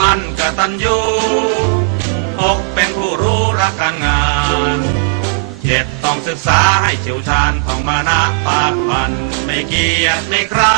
มั่นกตัญญูหกเป็นผู้รู้รักการงานเจ็ดต้องศึกษาให้เฉียวชาญทองมานะปากพัน ไม่เกียจไม่คร้า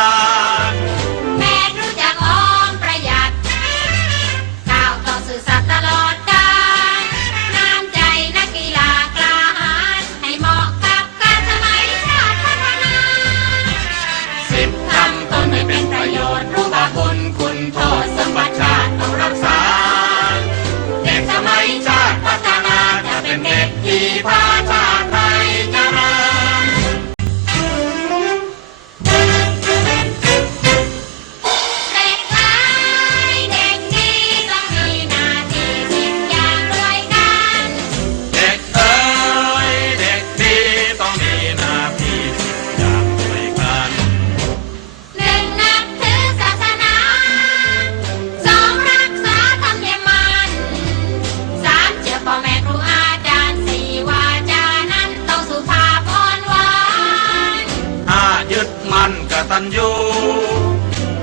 ตัญญู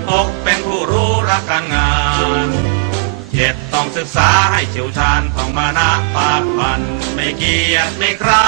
หกเป็นผู้รู้รักการงานเจ็ดต้องศึกษาให้เชี่ยวชาญต้องมานะปากพัน ไม่เกียจไม่คร้า